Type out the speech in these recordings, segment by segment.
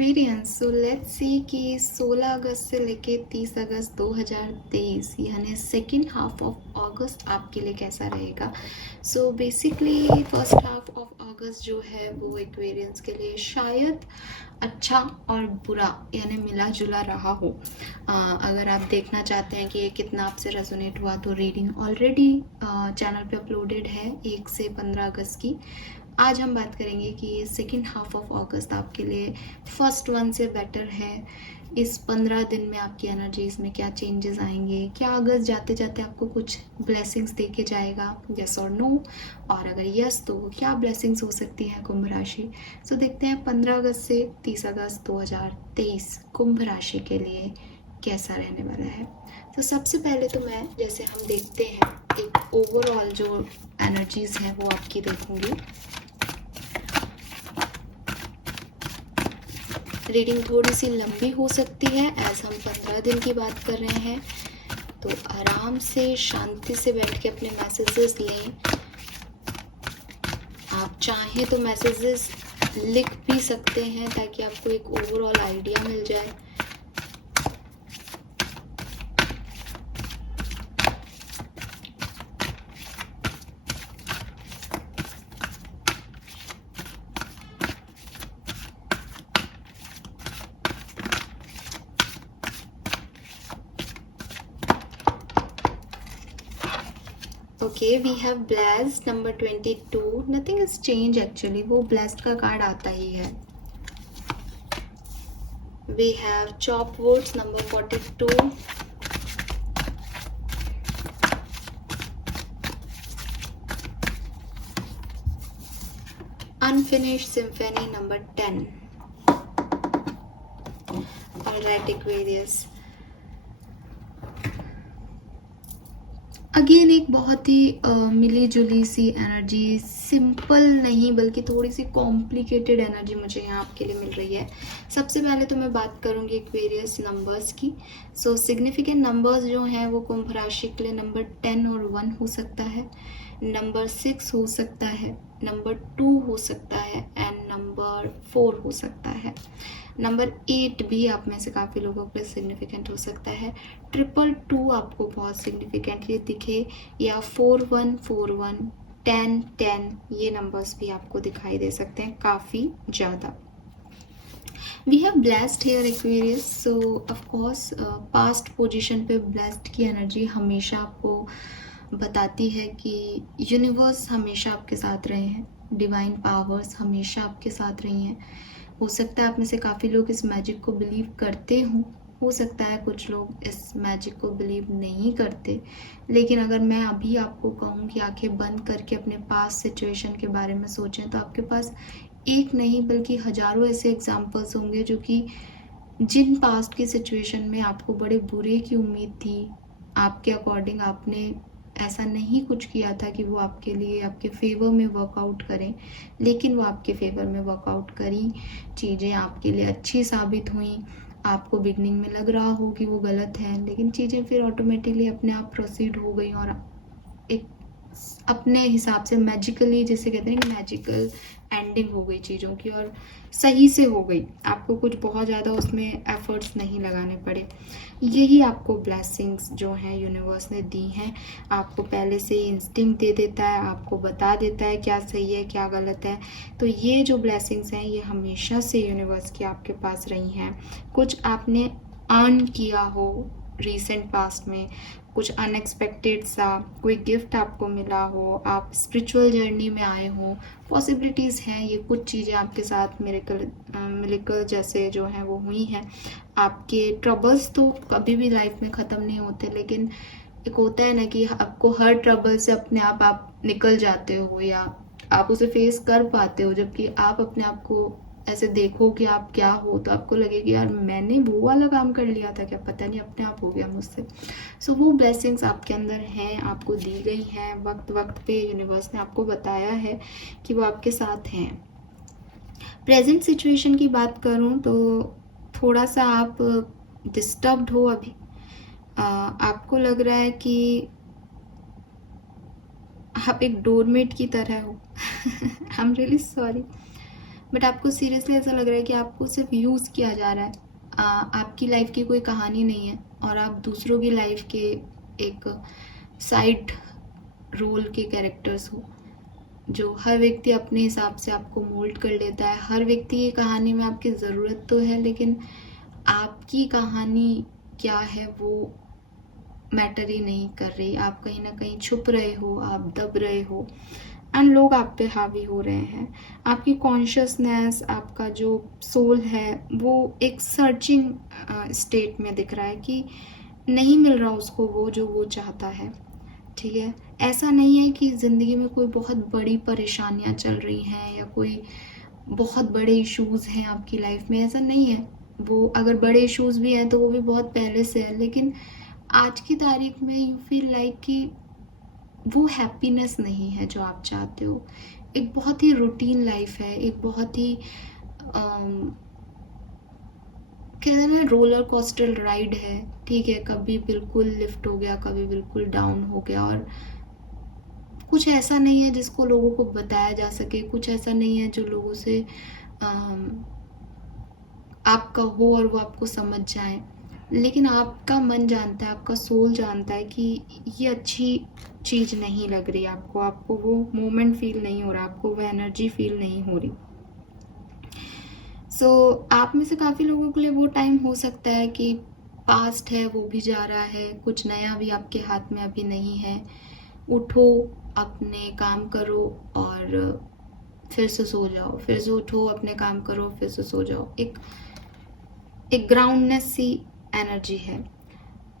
Aquarians, so let's see कि 16 अगस्त से लेके 30 अगस्त 2023 यानी सेकेंड हाफ ऑफ अगस्त आपके लिए कैसा रहेगा। So basically first half of अगस्त जो है वो एक्वेरियंस के लिए शायद अच्छा और बुरा यानी मिला जुला रहा हो। अगर आप देखना चाहते हैं कि ये कितना आपसे रेजोनेट हुआ तो रीडिंग ऑलरेडी चैनल पे अपलोडेड है 1 से 15 अगस्त की। आज हम बात करेंगे कि सेकेंड हाफ ऑफ अगस्त आपके लिए फर्स्ट वन से बेटर है। इस 15 दिन में आपकी एनर्जीज में क्या चेंजेस आएंगे, क्या अगस्त जाते जाते आपको कुछ ब्लेसिंग्स दे के जाएगा, यस और नो, और अगर यस तो क्या ब्लेसिंग्स हो सकती हैं कुंभ राशि। सो देखते हैं 15 अगस्त से 30 अगस्त 2023 कुंभ राशि के लिए कैसा रहने वाला है। तो सबसे पहले तो मैं जैसे हम देखते हैं एक ओवरऑल जो एनर्जीज हैं वो आपकी देखूंगी। रीडिंग थोड़ी सी लंबी हो सकती है एज हम 15 दिन की बात कर रहे हैं, तो आराम से शांति से बैठ के अपने मैसेजेस लें। आप चाहें तो मैसेजेस लिख भी सकते हैं ताकि आपको एक ओवरऑल आइडिया मिल जाए। Okay, we have blessed number 22, nothing is change actually, वो ब्लेस्ड का कार्ड आता ही है। We have chop woods number 42, unfinished symphony number 10। Alright Aquarius, अगेन एक बहुत ही मिली जुली सी एनर्जी, सिंपल नहीं बल्कि थोड़ी सी कॉम्प्लिकेटेड एनर्जी मुझे यहाँ आपके लिए मिल रही है। सबसे पहले तो मैं बात करूँगी एक्वेरियस नंबर्स की। सो सिग्निफिकेंट नंबर्स जो हैं वो कुंभ राशि के लिए नंबर 10 और 1 हो सकता है, नंबर 6 हो सकता है, नंबर 2 हो सकता है एंड नंबर 4 हो सकता है। नंबर 8 भी आप में से काफ़ी लोगों के लिए सिग्निफिकेंट हो सकता है। 222 आपको बहुत सिग्निफिकेंटली दिखे, या 4141, 1010 ये नंबर्स भी आपको दिखाई दे सकते हैं काफ़ी ज़्यादा। We have blessed here Aquarius, so of course past position पे ब्लेस्ड की एनर्जी हमेशा आपको बताती है कि यूनिवर्स हमेशा आपके साथ रहे हैं, डिवाइन पावर्स हमेशा आपके साथ रही हैं। हो सकता है आप में से काफ़ी लोग इस मैजिक को बिलीव करते हों, हो सकता है कुछ लोग इस मैजिक को बिलीव नहीं करते, लेकिन अगर मैं अभी आपको कहूँ कि आंखें बंद करके अपने पास सिचुएशन के बारे में सोचें तो आपके पास एक नहीं बल्कि हज़ारों ऐसे एग्जाम्पल्स होंगे जो कि जिन पास्ट की सिचुएशन में आपको बड़े बुरे की उम्मीद थी, आपके अकॉर्डिंग आपने ऐसा नहीं कुछ किया था कि वो आपके लिए आपके फेवर में वर्कआउट करें, लेकिन वो आपके फेवर में वर्कआउट करी, चीज़ें आपके लिए अच्छी साबित हुई। आपको बिगनिंग में लग रहा हो कि वो गलत है, लेकिन चीज़ें फिर ऑटोमेटिकली अपने आप प्रोसीड हो गई और एक अपने हिसाब से मैजिकली, जिसे कहते हैं कि मैजिकल एंडिंग हो गई चीज़ों की और सही से हो गई। आपको कुछ बहुत ज़्यादा उसमें एफर्ट्स नहीं लगाने पड़े। यही आपको ब्लेसिंग्स जो हैं यूनिवर्स ने दी हैं। आपको पहले से ही इंस्टिंक्ट दे देता है, आपको बता देता है क्या सही है क्या गलत है। तो ये जो ब्लेसिंग्स हैं ये हमेशा से यूनिवर्स की आपके पास रही हैं। कुछ आपने अर्न किया हो रिसेंट पास्ट में, कुछ अनएक्सपेक्टेड सा कोई गिफ्ट आपको मिला हो, आप स्पिरिचुअल जर्नी में आए हो, पॉसिबिलिटीज़ हैं। ये कुछ चीज़ें आपके साथ मिरेकल जैसे जो हैं वो हुई हैं। आपके ट्रबल्स तो कभी भी लाइफ में ख़त्म नहीं होते, लेकिन एक होता है ना कि आपको हर ट्रबल से अपने आप निकल जाते हो या आप उसे फेस कर पाते हो, जबकि आप अपने आप को ऐसे देखो कि आप क्या हो तो आपको लगे कि यार मैंने वो वाला काम कर लिया था क्या, पता नहीं अपने आप हो गया मुझसे। सो वो ब्लेसिंग्स आपके अंदर हैं, आपको दी गई हैं। वक्त वक्त पे यूनिवर्स ने आपको बताया है कि वो आपके साथ हैं। प्रेजेंट सिचुएशन की बात करूं तो थोड़ा सा आप डिस्टर्ब्ड हो अभी। आपको लग रहा है कि आप एक डोरमेट की तरह हो। I am really sorry, but आपको सीरियसली ऐसा लग रहा है कि आपको सिर्फ यूज़ किया जा रहा है। आपकी लाइफ की कोई कहानी नहीं है और आप दूसरों की लाइफ के एक साइड रोल के कैरेक्टर्स हो, जो हर व्यक्ति अपने हिसाब से आपको मोल्ड कर लेता है। हर व्यक्ति की कहानी में आपकी ज़रूरत तो है, लेकिन आपकी कहानी क्या है वो मैटर ही नहीं कर रही। आप कहीं ना कहीं छुप रहे हो, आप दब रहे हो एंड लोग आप पे हावी हो रहे हैं। आपकी कॉन्शियसनेस, आपका जो सोल है वो एक सर्चिंग स्टेट में दिख रहा है कि नहीं मिल रहा उसको वो जो वो चाहता है। ठीक है, ऐसा नहीं है कि ज़िंदगी में कोई बहुत बड़ी परेशानियां चल रही हैं या कोई बहुत बड़े इश्यूज़ हैं आपकी लाइफ में, ऐसा नहीं है। वो अगर बड़े इश्यूज़ भी हैं तो वो भी बहुत पहले से है, लेकिन आज की तारीख में यू फील लाइक कि वो हैप्पीनेस नहीं है जो आप चाहते हो। एक बहुत ही रूटीन लाइफ है, एक बहुत ही कहते हैं रोलर कोस्टर राइड है। ठीक है, कभी बिल्कुल लिफ्ट हो गया, कभी बिल्कुल डाउन हो गया, और कुछ ऐसा नहीं है जिसको लोगों को बताया जा सके, कुछ ऐसा नहीं है जो लोगों से आपका हो और वो आपको समझ जाए। लेकिन आपका मन जानता है, आपका सोल जानता है कि ये अच्छी चीज़ नहीं लग रही आपको, आपको वो मोमेंट फील नहीं हो रहा, आपको वो एनर्जी फील नहीं हो रही। आप में से काफ़ी लोगों के लिए वो टाइम हो सकता है कि पास्ट है वो भी जा रहा है, कुछ नया भी आपके हाथ में अभी नहीं है। उठो, अपने काम करो और फिर से सो जाओ, फिर से उठो, अपने काम करो, फिर से सो जाओ। एक ग्राउंडनेस सी एनर्जी है,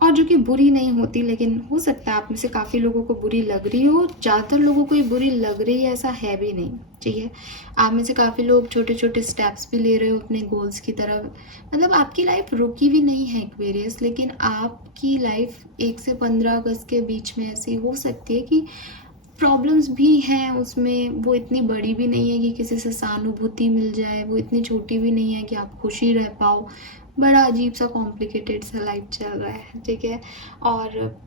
और जो कि बुरी नहीं होती, लेकिन हो सकता है आप में से काफ़ी लोगों को बुरी लग रही हो। ज़्यादातर लोगों को ये बुरी लग रही है ऐसा है भी नहीं। ठीक है, आप में से काफ़ी लोग छोटे छोटे स्टेप्स भी ले रहे हो अपने गोल्स की तरफ। मतलब आपकी लाइफ रुकी भी नहीं है एक्वेरियस, लेकिन आपकी लाइफ 1 से 15 अगस्त के बीच में ऐसी हो सकती है कि प्रॉब्लम्स भी हैं उसमें, वो इतनी बड़ी भी नहीं है कि किसी से सहानुभूति मिल जाए, वो इतनी छोटी भी नहीं है कि आप खुशी रह पाओ। बड़ा अजीब सा कॉम्प्लिकेटेड सा लाइफ चल रहा है। ठीक है, और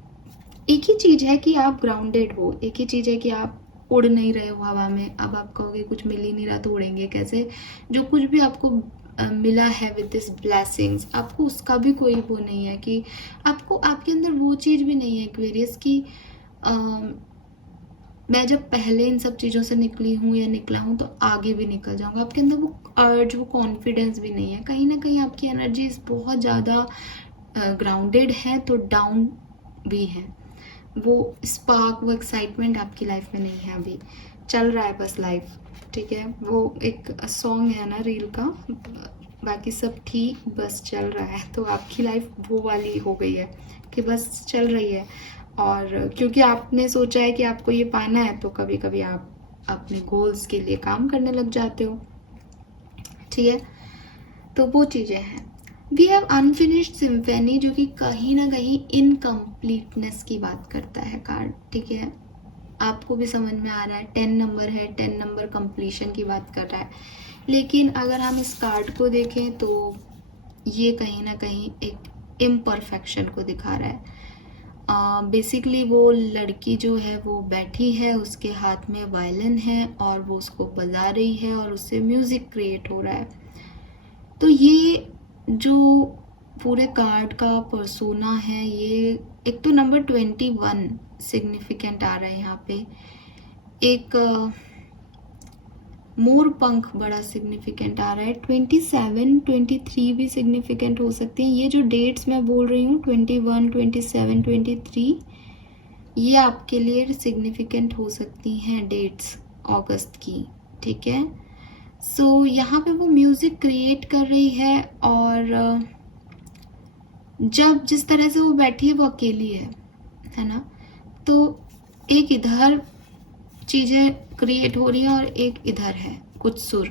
एक ही चीज़ है कि आप ग्राउंडेड हो, एक ही चीज़ है कि आप उड़ नहीं रहे हो हवा में। अब आप कहोगे कुछ मिल ही नहीं रहा तो उड़ेंगे कैसे? जो कुछ भी आपको मिला है विद दिस ब्लेसिंग्स, आपको उसका भी कोई वो नहीं है कि आपको, आपके अंदर वो चीज़ भी नहीं है एक्वेरियस की मैं जब पहले इन सब चीज़ों से निकली हूँ या निकला हूँ तो आगे भी निकल जाऊँगा। आपके अंदर वो अर्ज, वो कॉन्फिडेंस भी नहीं है। कहीं ना कहीं आपकी एनर्जीज बहुत ज़्यादा ग्राउंडेड है तो डाउन भी है। वो स्पार्क, वो एक्साइटमेंट आपकी लाइफ में नहीं है, अभी चल रहा है बस लाइफ। ठीक है, वो एक सॉन्ग है ना रील का, बाकी सब ठीक बस चल रहा है। तो आपकी लाइफ वो वाली हो गई है कि बस चल रही है, और क्योंकि आपने सोचा है कि आपको ये पाना है तो कभी कभी आप अपने गोल्स के लिए काम करने लग जाते हो। ठीक है, तो वो चीज़ें हैं। वी हैव अनफिनिश्ड सिम्फनी, जो कि कहीं ना कहीं इनकम्प्लीटनेस की बात करता है कार्ड। ठीक है, आपको भी समझ में आ रहा है 10 नंबर है, 10 नंबर कंप्लीशन की बात कर रहा है। लेकिन अगर हम इस कार्ड को देखें तो ये कहीं ना कहीं एक इम्परफेक्शन को दिखा रहा है। बेसिकली वो लड़की जो है वो बैठी है, उसके हाथ में वायलिन है और वो उसको बजा रही है और उससे म्यूज़िक क्रिएट हो रहा है। तो ये जो पूरे कार्ड का पर्सोना है, ये एक तो नंबर 21 सिग्निफिकेंट आ रहा है यहाँ पे, एक मोर पंख बड़ा सिग्निफिकेंट आ रहा है, 27 23 भी सिग्निफिकेंट हो सकते हैं। ये जो डेट्स मैं बोल रही हूँ 21 27 23, ये आपके लिए सिग्निफिकेंट हो सकती हैं डेट्स अगस्त की। ठीक है, यहाँ पे वो म्यूज़िक क्रिएट कर रही है, और जब जिस तरह से वो बैठी है वो अकेली है ना, तो एक इधर चीज़ें क्रिएट हो रही हैं और एक इधर है कुछ सुर।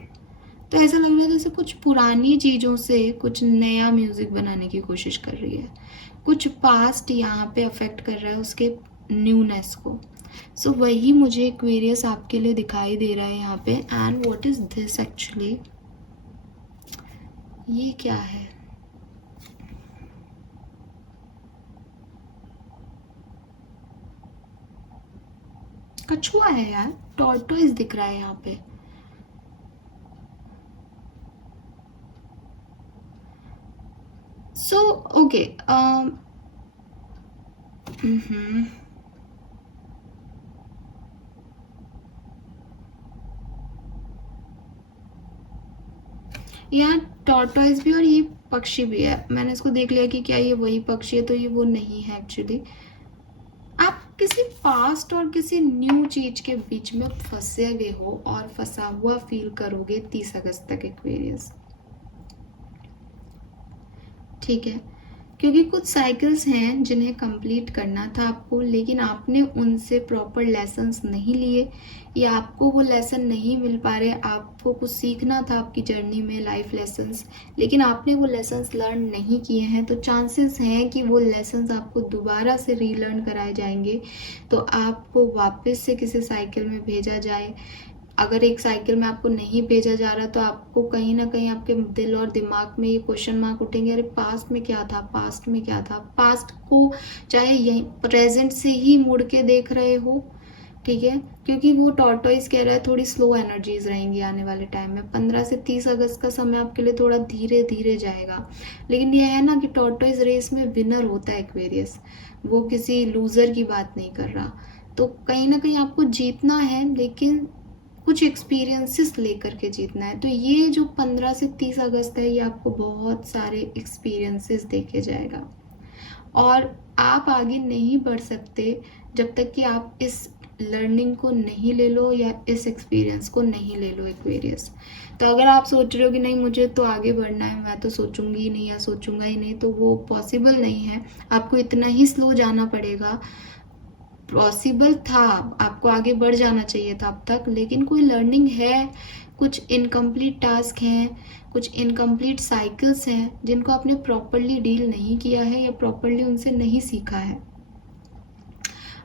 तो ऐसा लग रहा है जैसे कुछ पुरानी चीज़ों से कुछ नया म्यूज़िक बनाने की कोशिश कर रही है, कुछ पास्ट यहाँ पे अफेक्ट कर रहा है उसके न्यूनेस को। वही मुझे एक्वेरियस आपके लिए दिखाई दे रहा है यहाँ पे। And what is this actually, ये क्या है? कछुआ है यार, टॉर्टोइज दिख रहा है यहाँ पे। सो ओके, यहाँ टॉर्टॉइस भी और ये पक्षी भी है। मैंने इसको देख लिया कि क्या ये वही पक्षी है, तो ये वो नहीं है एक्चुअली। आप किसी पास्ट और किसी न्यू चीज के बीच में फंसे हुए हो और फंसा हुआ फील करोगे 30 अगस्त तक एक्वेरियस, ठीक है? क्योंकि कुछ साइकिल्स हैं जिन्हें कंप्लीट करना था आपको, लेकिन आपने उनसे प्रॉपर लेसन्स नहीं लिए, या आपको वो लेसन नहीं मिल पा रहे। आपको कुछ सीखना था आपकी जर्नी में, लाइफ लेसन्स, लेकिन आपने वो लेसन्स लर्न नहीं किए हैं। तो चांसेस हैं कि वो लेसन्स आपको दोबारा से रीलर्न कराए जाएंगे, तो आपको वापस से किसी साइकिल में भेजा जाए। अगर एक साइकिल में आपको नहीं भेजा जा रहा, तो आपको कहीं ना कहीं आपके दिल और दिमाग में ये क्वेश्चन मार्क उठेंगे, अरे पास्ट में क्या था, पास्ट में क्या था। पास्ट को चाहे यही प्रेजेंट से ही मुड़ के देख रहे हो, ठीक है? क्योंकि वो टॉर्टोइस कह रहा है थोड़ी स्लो एनर्जीज रहेंगी आने वाले टाइम में। 15 से 30 अगस्त का समय आपके लिए थोड़ा धीरे धीरे जाएगा, लेकिन ये है ना कि टॉर्टोइस रेस में विनर होता है एक्वेरियस, वो किसी लूजर की बात नहीं कर रहा। तो कहीं ना कहीं आपको जीतना है, लेकिन कुछ एक्सपीरियंसेस लेकर के जीतना है। तो ये जो 15 से 30 अगस्त है, ये आपको बहुत सारे एक्सपीरियंसेस देके जाएगा, और आप आगे नहीं बढ़ सकते जब तक कि आप इस लर्निंग को नहीं ले लो या इस एक्सपीरियंस को नहीं ले लो एक्वेरियस। तो अगर आप सोच रहे हो कि नहीं मुझे तो आगे बढ़ना है, मैं तो सोचूंगी ही नहीं या सोचूंगा ही नहीं, तो वो पॉसिबल नहीं है। आपको इतना ही स्लो जाना पड़ेगा। पॉसिबल था, आपको आगे बढ़ जाना चाहिए था अब तक, लेकिन कोई लर्निंग है, कुछ इनकम्प्लीट टास्क हैं, कुछ इनकम्प्लीट साइकिल्स हैं जिनको आपने प्रॉपरली डील नहीं किया है या प्रॉपरली उनसे नहीं सीखा है।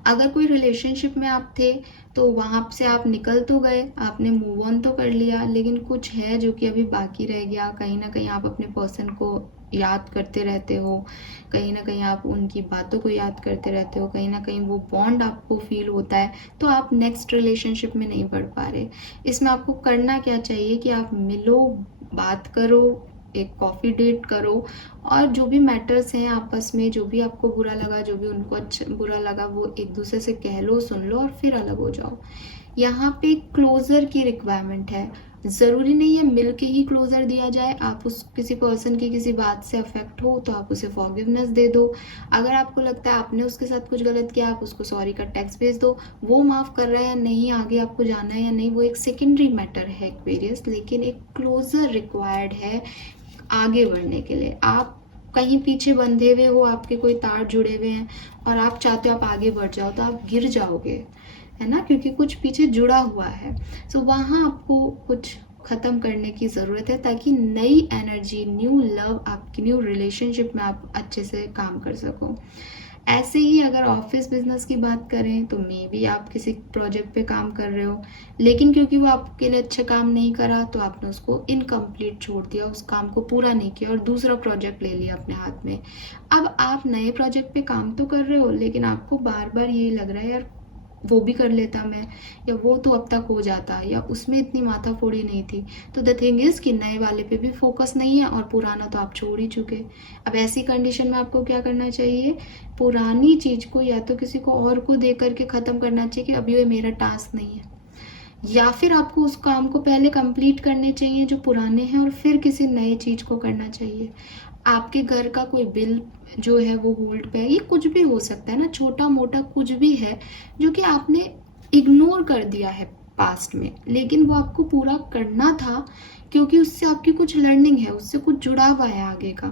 अगर कोई रिलेशनशिप में आप थे तो वहाँ से आप निकल तो गए, आपने मूव ऑन तो कर लिया, लेकिन कुछ है जो कि अभी बाकी रह गया। कहीं ना कहीं आप अपने पर्सन को याद करते रहते हो, कहीं ना कहीं आप उनकी बातों को याद करते रहते हो, कहीं ना कहीं वो बॉन्ड आपको फील होता है, तो आप नेक्स्ट रिलेशनशिप में नहीं बढ़ पा रहे। इसमें आपको करना क्या चाहिए कि आप मिलो, बात करो, एक कॉफ़ी डेट करो, और जो भी मैटर्स हैं आपस में, जो भी आपको बुरा लगा, जो भी उनको अच्छा बुरा लगा, वो एक दूसरे से कह लो, सुन लो और फिर अलग हो जाओ। यहाँ पे क्लोजर की रिक्वायरमेंट है। ज़रूरी नहीं है मिल के ही क्लोजर दिया जाए। आप उस किसी पर्सन की किसी बात से अफेक्ट हो तो आप उसे फॉरगिवनेस दे दो। अगर आपको लगता है आपने उसके साथ कुछ गलत किया, आप उसको सॉरी का टेक्स्ट भेज दो। वो माफ़ कर रहा है या नहीं, आगे आपको जाना है या नहीं, वो एक सेकेंडरी मैटर है एक्वेरियस, लेकिन एक क्लोजर रिक्वायर्ड है आगे बढ़ने के लिए। आप कहीं पीछे बंधे हुए हो, आपके कोई तार जुड़े हुए हैं और आप चाहते हो आप आगे बढ़ जाओ, तो आप गिर जाओगे, है ना, क्योंकि कुछ पीछे जुड़ा हुआ है। सो वहाँ आपको कुछ ख़त्म करने की ज़रूरत है, ताकि नई एनर्जी, न्यू लव, आपकी न्यू रिलेशनशिप में आप अच्छे से काम कर सको। ऐसे ही अगर ऑफिस बिजनेस की बात करें तो मे बी आप किसी प्रोजेक्ट पे काम कर रहे हो, लेकिन क्योंकि वो आपके लिए अच्छा काम नहीं करा तो आपने उसको इनकम्प्लीट छोड़ दिया, उस काम को पूरा नहीं किया और दूसरा प्रोजेक्ट ले लिया अपने हाथ में। अब आप नए प्रोजेक्ट पे काम तो कर रहे हो, लेकिन आपको बार बार यही लग रहा है यार वो भी कर लेता मैं, या वो तो अब तक हो जाता, या उसमें इतनी माथाफोड़ी नहीं थी। तो द थिंग इज़ कि नए वाले पे भी फोकस नहीं है और पुराना तो आप छोड़ ही चुके। अब ऐसी कंडीशन में आपको क्या करना चाहिए, पुरानी चीज़ को या तो किसी को और को दे करके ख़त्म करना चाहिए कि अभी ये मेरा टास्क नहीं है, या फिर आपको उस काम को पहले कंप्लीट करने चाहिए जो पुराने हैं और फिर किसी नए चीज़ को करना चाहिए। आपके घर का कोई बिल जो है वो होल्ड पे है, ये कुछ भी हो सकता है ना, छोटा मोटा कुछ भी है जो कि आपने इग्नोर कर दिया है पास्ट में, लेकिन वो आपको पूरा करना था क्योंकि उससे आपकी कुछ लर्निंग है, उससे कुछ जुड़ा हुआ है आगे का।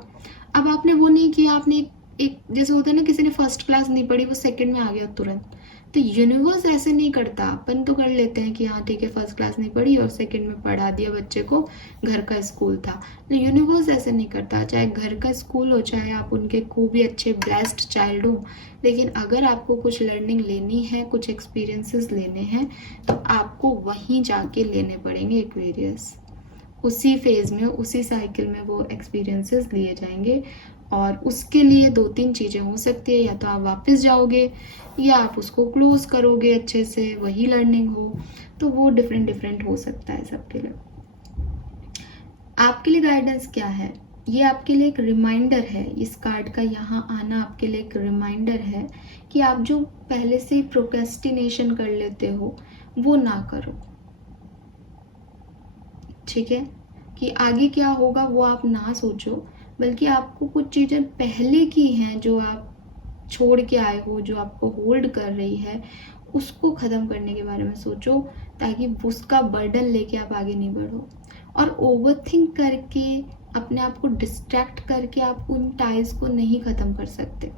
अब आपने वो नहीं किया, आपने एक जैसे होता है ना, किसी ने फर्स्ट क्लास नहीं पढ़ी, वो सेकंड में आ गया तुरंत। तो यूनिवर्स ऐसे नहीं करता। अपन तो कर लेते हैं कि हाँ ठीक है, फर्स्ट क्लास नहीं पढ़ी और सेकंड में पढ़ा दिया बच्चे को, घर का स्कूल था। तो यूनिवर्स ऐसे नहीं करता, चाहे घर का स्कूल हो, चाहे आप उनके खूब ही अच्छे ब्लेस्ड चाइल्ड हो, लेकिन अगर आपको कुछ लर्निंग लेनी है, कुछ एक्सपीरियंसेस लेने हैं, तो आपको वहीं जाके लेने पड़ेंगे एक्वेरियस। उसी फेज में, उसी साइकिल में वो एक्सपीरियंसेस लिए जाएंगे, और उसके लिए 2-3 चीज़ें हो सकती है, या तो आप वापस जाओगे या आप उसको क्लोज करोगे अच्छे से, वही लर्निंग हो। तो वो डिफरेंट डिफरेंट हो सकता है सबके लिए। आपके लिए गाइडेंस क्या है, ये आपके लिए एक रिमाइंडर है, इस कार्ड का यहाँ आना आपके लिए एक रिमाइंडर है कि आप जो पहले से ही प्रोक्रेस्टिनेशन कर लेते हो वो ना करो, ठीक है। कि आगे क्या होगा वो आप ना सोचो, बल्कि आपको कुछ चीज़ें पहले की हैं जो आप छोड़ के आए हो, जो आपको होल्ड कर रही है, उसको ख़त्म करने के बारे में सोचो, ताकि उसका बर्डन लेके आप आगे नहीं बढ़ो। और ओवरथिंक करके, अपने आप को डिस्ट्रैक्ट करके आप उन टाइज को नहीं ख़त्म कर सकते,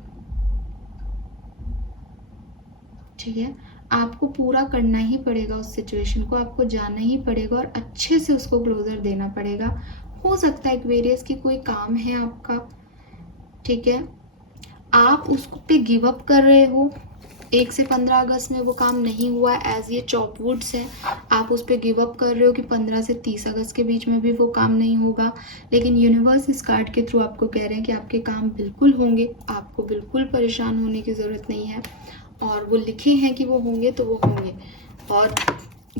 ठीक है। आपको पूरा करना ही पड़ेगा उस सिचुएशन को, आपको जाना ही पड़ेगा और अच्छे से उसको क्लोजर देना पड़ेगा। हो सकता है एक्वेरियस की कोई काम है आपका, ठीक है, आप उसको पे गिव अप कर रहे हो, 1 से 15 अगस्त में वो काम नहीं हुआ एज ये चॉपवुड्स है, आप उस पर गिव अप कर रहे हो कि 15 से 30 अगस्त के बीच में भी वो काम नहीं होगा, लेकिन यूनिवर्स इस कार्ड के थ्रू आपको कह रहे हैं कि आपके काम बिल्कुल होंगे, आपको बिल्कुल परेशान होने की ज़रूरत नहीं है, और वो लिखे हैं कि वो होंगे तो वो होंगे, और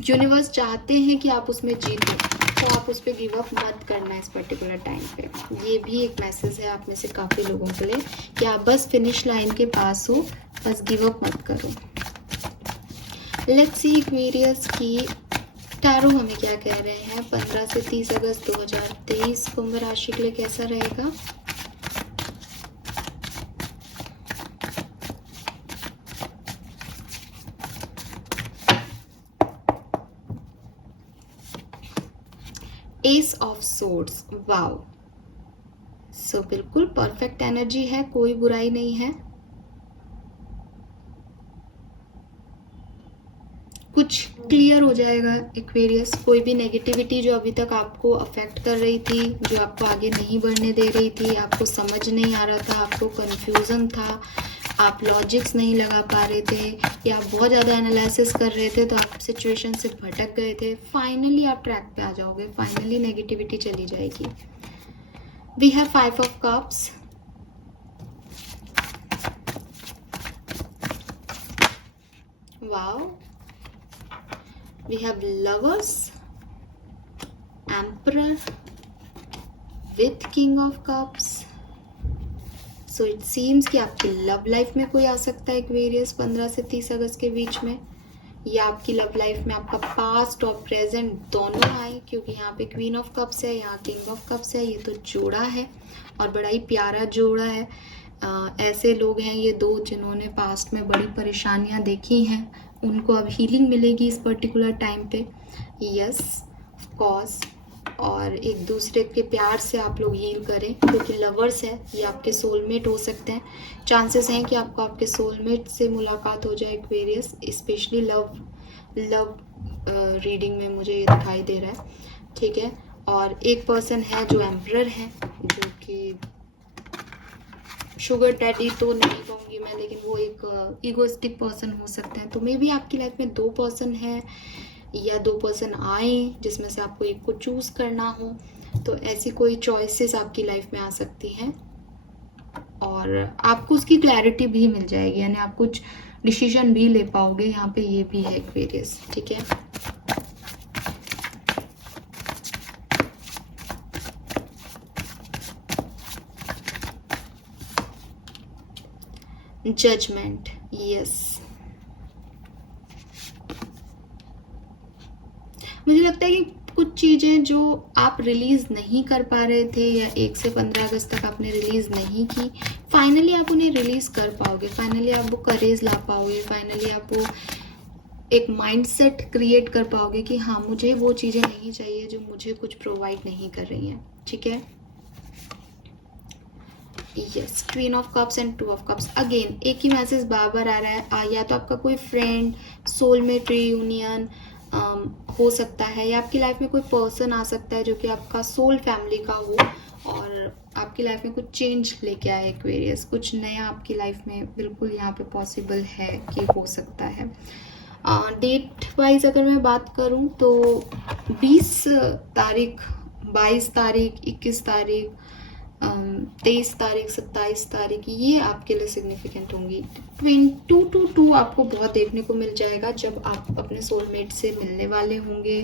यूनिवर्स चाहते हैं कि आप उसमें जीतो, तो आप उस पर गिव अप मत करना इस पर्टिकुलर टाइम पे। ये भी एक मैसेज है आप में से काफ़ी लोगों के लिए कि आप बस फिनिश लाइन के पास हो, बस गिव अप मत करो। लेट्स सी एक्वेरियस की टैरो हमें क्या कह रहे हैं 15 से 30 अगस्त 2023 कुंभ राशि के लिए कैसा रहेगा। एस ऑफ सोर्ड्स, वाओ, सो बिल्कुल परफेक्ट एनर्जी है, कोई बुराई नहीं है। कुछ क्लियर हो जाएगा एक्वेरियस, कोई भी नेगेटिविटी जो अभी तक आपको अफेक्ट कर रही थी, जो आपको आगे नहीं बढ़ने दे रही थी, आपको समझ नहीं आ रहा था, आपको कंफ्यूजन था, आप लॉजिक्स नहीं लगा पा रहे थे, या आप बहुत ज़्यादा एनालिसिस कर रहे थे तो आप सिचुएशन से भटक गए थे, फाइनली आप ट्रैक पे आ जाओगे, फाइनली नेगेटिविटी चली जाएगी। We have 5 of cups, wow, we have lovers, emperor with king of cups, so it seems कि आपकी लव लाइफ में कोई आ सकता है एक्वेरियस 15 से 30 अगस्त के बीच में, या आपकी लव लाइफ में आपका पास्ट और प्रेजेंट दोनों आए, क्योंकि यहाँ पे क्वीन ऑफ कप्स है, यहाँ किंग ऑफ कप्स है, ये तो जोड़ा है और बड़ा ही प्यारा जोड़ा है। ऐसे लोग हैं ये दो जिन्होंने पास्ट में बड़ी परेशानियाँ देखी हैं, उनको अब हीलिंग मिलेगी इस पर्टिकुलर टाइम पे, यस ऑफ कोर्स, और एक दूसरे के प्यार से आप लोग हील करें, क्योंकि लवर्स है, ये आपके सोलमेट हो सकते हैं, चांसेस हैं कि आपको आपके सोलमेट से मुलाकात हो जाए एक्वेरियस, स्पेशली लव रीडिंग में मुझे ये दिखाई दे रहा है, ठीक है। और एक पर्सन है जो एम्परर है, जो कि शुगर डैडी तो नहीं कहूँगी मैं, लेकिन वो एक ईगोइस्टिक पर्सन हो सकते हैं, तो मे बी आपकी लाइफ में 2 पर्सन है या 2 पर्सन आए जिसमें से आपको एक को चूज़ करना हो, तो ऐसी कोई चॉइसेस आपकी लाइफ में आ सकती हैं और आपको उसकी क्लैरिटी भी मिल जाएगी, यानी आप कुछ डिसीजन भी ले पाओगे, यहाँ पे ये भी है एक्वेरियस, ठीक है। जजमेंट, यस, मुझे लगता है कि कुछ चीज़ें जो आप रिलीज़ नहीं कर पा रहे थे या 1 से 15 अगस्त तक आपने रिलीज़ नहीं की, फाइनली आप उन्हें रिलीज़ कर पाओगे, फाइनली आप वो करेज ला पाओगे, फाइनली आप वो एक माइंडसेट क्रिएट कर पाओगे कि हाँ मुझे वो चीज़ें नहीं चाहिए जो मुझे कुछ प्रोवाइड नहीं कर रही हैं, ठीक है। Yes, queen of cups and 2 of cups, again एक ही मैसेज बार बार आ रहा है, या तो आपका कोई फ्रेंड सोलमेट रियूनियन हो सकता है, या आपकी लाइफ में कोई पर्सन आ सकता है जो कि आपका सोल फैमिली का हो और आपकी लाइफ में कुछ चेंज लेके आए एक्वेरियस, कुछ नया आपकी लाइफ में बिल्कुल यहाँ पे पॉसिबल है कि हो सकता है। डेट वाइज अगर मैं बात करूँ तो 20 तारीख, 22 तारीख, 21 तारीख, 23 तारीख, 27 तारीख, ये आपके लिए सिग्निफिकेंट होंगी। 2 आपको बहुत देखने को मिल जाएगा जब आप अपने सोलमेट से मिलने वाले होंगे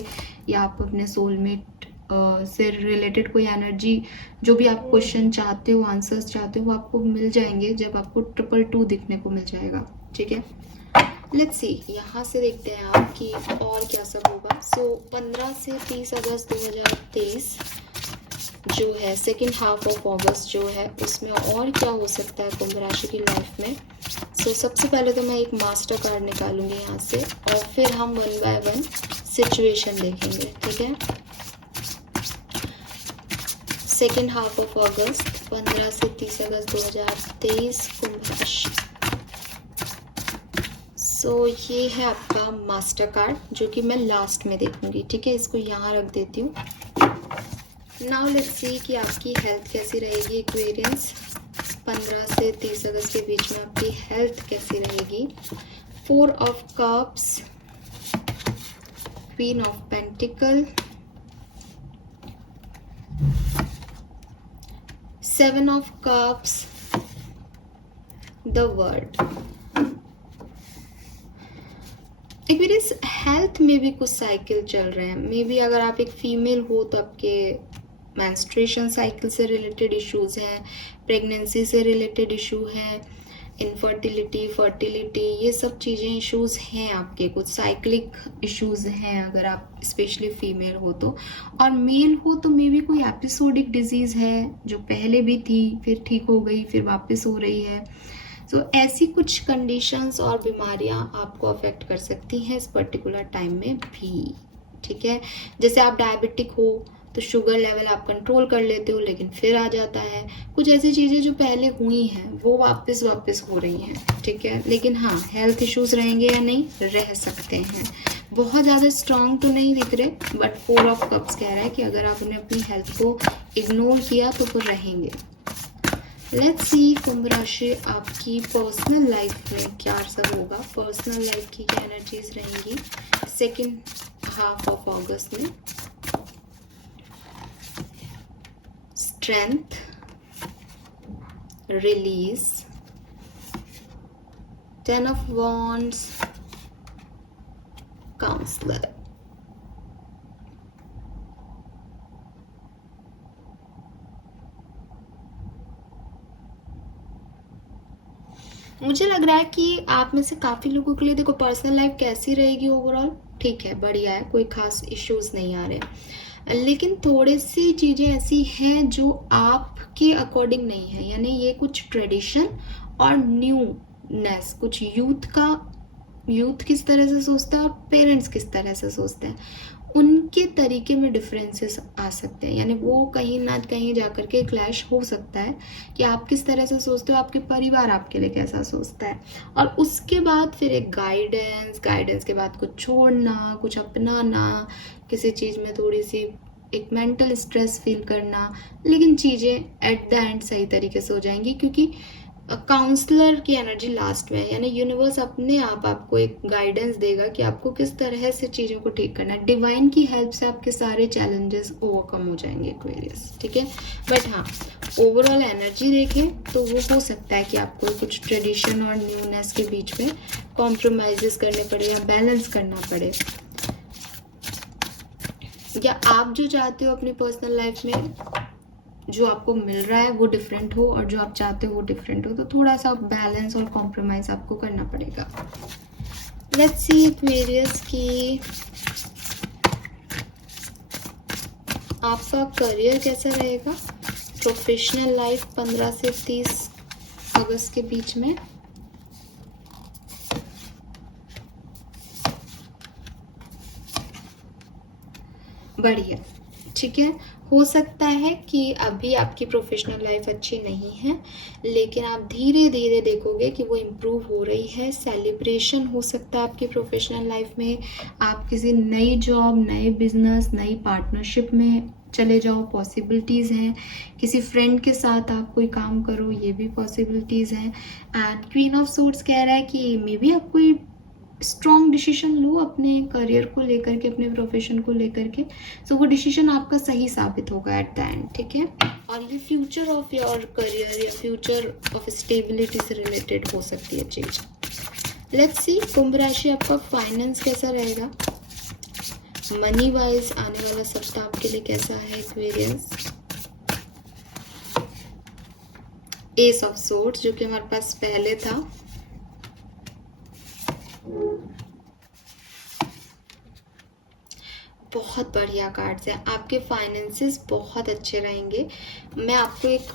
या आप अपने सोलमेट से रिलेटेड कोई एनर्जी, जो भी आप क्वेश्चन चाहते हो, आंसर्स चाहते हो, वो आपको मिल जाएंगे जब आपको 222 दिखने को मिल जाएगा। ठीक है, लेट्स सी, यहाँ से देखते हैं आप कि और क्या सब होगा। सो 15 से 30 अगस्त 2023 जो है, सेकेंड हाफ ऑफ अगस्त जो है, उसमें और क्या हो सकता है कुंभ राशि की लाइफ में। सो सबसे पहले तो मैं एक मास्टर कार्ड निकालूंगी यहाँ से, और फिर हम 1 बाय 1 सिचुएशन देखेंगे। ठीक है, सेकेंड हाफ ऑफ अगस्त 15 से 30 अगस्त 2023 कुंभ राशि। सो ये है आपका मास्टर कार्ड, जो कि मैं लास्ट में देखूंगी। ठीक है, इसको यहाँ रख देती हूँ। नाउ लेट्स सी कि आपकी हेल्थ कैसी रहेगी एक्वेरियंस। 15 से 30 अगस्त के बीच में आपकी हेल्थ कैसी रहेगी। 4 of cups, queen of pentacle, 7 of cups, the world. Aquarius, health में भी कुछ साइकिल चल रहे हैं। मे बी अगर आप एक फीमेल हो तो आपके मेंस्ट्रुएशन साइकिल से रिलेटेड इश्यूज हैं, प्रेगनेंसी से रिलेटेड इशू हैं, इनफर्टिलिटी, फर्टिलिटी, ये सब चीज़ें इश्यूज हैं आपके, कुछ साइक्लिक इश्यूज हैं अगर आप स्पेशली फीमेल हो तो। और मेल हो तो मे बी कोई एपिसोडिक डिजीज़ है जो पहले भी थी, फिर ठीक हो गई, फिर वापस हो रही है। सो ऐसी कुछ कंडीशंस और बीमारियां आपको अफेक्ट कर सकती हैं इस पर्टिकुलर टाइम में भी। ठीक है, जैसे आप डायबिटिक हो तो शुगर लेवल आप कंट्रोल कर लेते हो, लेकिन फिर आ जाता है। कुछ ऐसी चीज़ें जो पहले हुई हैं वो वापस हो रही हैं। ठीक है, लेकिन हाँ, हेल्थ इश्यूज रहेंगे या नहीं, रह सकते हैं। बहुत ज़्यादा स्ट्रांग तो नहीं दिख रहे, बट 4 ऑफ कप्स कह रहा है कि अगर आपने अपनी हेल्थ को इग्नोर किया तो वो रहेंगे। लेट्स सी कुंभ राशि आपकी पर्सनल लाइफ में क्या सब होगा। पर्सनल लाइफ की क्या एनर्जीज रहेंगी सेकेंड हाफ ऑफ अगस्त में। Strength, release, 10 of wands, counsellor. मुझे लग रहा है कि आप में से काफ़ी लोगों के लिए, देखो, पर्सनल लाइफ कैसी रहेगी ओवरऑल, ठीक है, बढ़िया है, कोई खास इश्यूज नहीं आ रहे, लेकिन थोड़ी सी चीज़ें ऐसी हैं जो आपके अकॉर्डिंग नहीं है। यानी ये कुछ ट्रेडिशन और न्यूनेस, कुछ यूथ किस तरह से सोचता है और पेरेंट्स किस तरह से सोचते हैं, उनके तरीके में डिफरेंसेस आ सकते हैं। यानी वो कहीं ना कहीं जाकर के क्लैश हो सकता है कि आप किस तरह से सोचते हो, आपके परिवार आपके लिए कैसा सोचता है, और उसके बाद फिर एक गाइडेंस के बाद कुछ छोड़ना, कुछ अपनाना, किसी चीज़ में थोड़ी सी एक मेंटल स्ट्रेस फील करना, लेकिन चीज़ें एट द एंड सही तरीके से हो जाएंगी, क्योंकि काउंसलर की एनर्जी लास्ट में है। यानी यूनिवर्स अपने आप आपको एक गाइडेंस देगा कि आपको किस तरह से चीज़ों को ठीक करना है। डिवाइन की हेल्प से आपके सारे चैलेंजेस ओवरकम हो जाएंगे एक्वेरियस। ठीक है, बट हाँ, ओवरऑल एनर्जी देखें तो वो हो सकता है कि आपको कुछ ट्रेडिशन और न्यूनेस के बीच में कॉम्प्रोमाइजेस करने पड़े या बैलेंस करना पड़े, या आप जो चाहते हो अपनी पर्सनल लाइफ में जो आपको मिल रहा है वो डिफरेंट हो और जो आप चाहते हो वो डिफरेंट हो, तो थोड़ा सा बैलेंस और कॉम्प्रोमाइज आपको करना पड़ेगा। लेट्स सी एक्वेरियस की आपका करियर कैसा रहेगा। प्रोफेशनल लाइफ 15 से 30 अगस्त के बीच में। बढ़िया, ठीक है। हो सकता है कि अभी आपकी प्रोफेशनल लाइफ अच्छी नहीं है, लेकिन आप धीरे धीरे देखोगे कि वो इम्प्रूव हो रही है। सेलिब्रेशन हो सकता है आपकी प्रोफेशनल लाइफ में। आप किसी नई जॉब, नए बिजनेस, नई पार्टनरशिप में चले जाओ, पॉसिबिलिटीज़ हैं। किसी फ्रेंड के साथ आप कोई काम करो, ये भी पॉसिबिलिटीज़ हैं। एंड क्वीन ऑफ सोर्ड्स कह रहा है कि मे बी आप कोई स्ट्रॉन्ग डिसीजन लो अपने करियर को लेकर के, अपने प्रोफेशन को लेकर के। सो वो डिसीजन आपका सही साबित होगा एट द एंड। ठीक है, और ये फ्यूचर ऑफ योर करियर या फ्यूचर ऑफ स्टेबिलिटी से रिलेटेड हो सकती है चीज। लेट्स सी कुंभ राशि आपका फाइनेंस कैसा रहेगा। मनी वाइज आने वाला सप्ताह आपके लिए कैसा है एक्वेरियस? एस ऑफ सोर्ड्स जो कि हमारे पास पहले था, बहुत बढ़िया कार्ड्स हैं। आपके फाइनेंसेस बहुत अच्छे रहेंगे। मैं आपको एक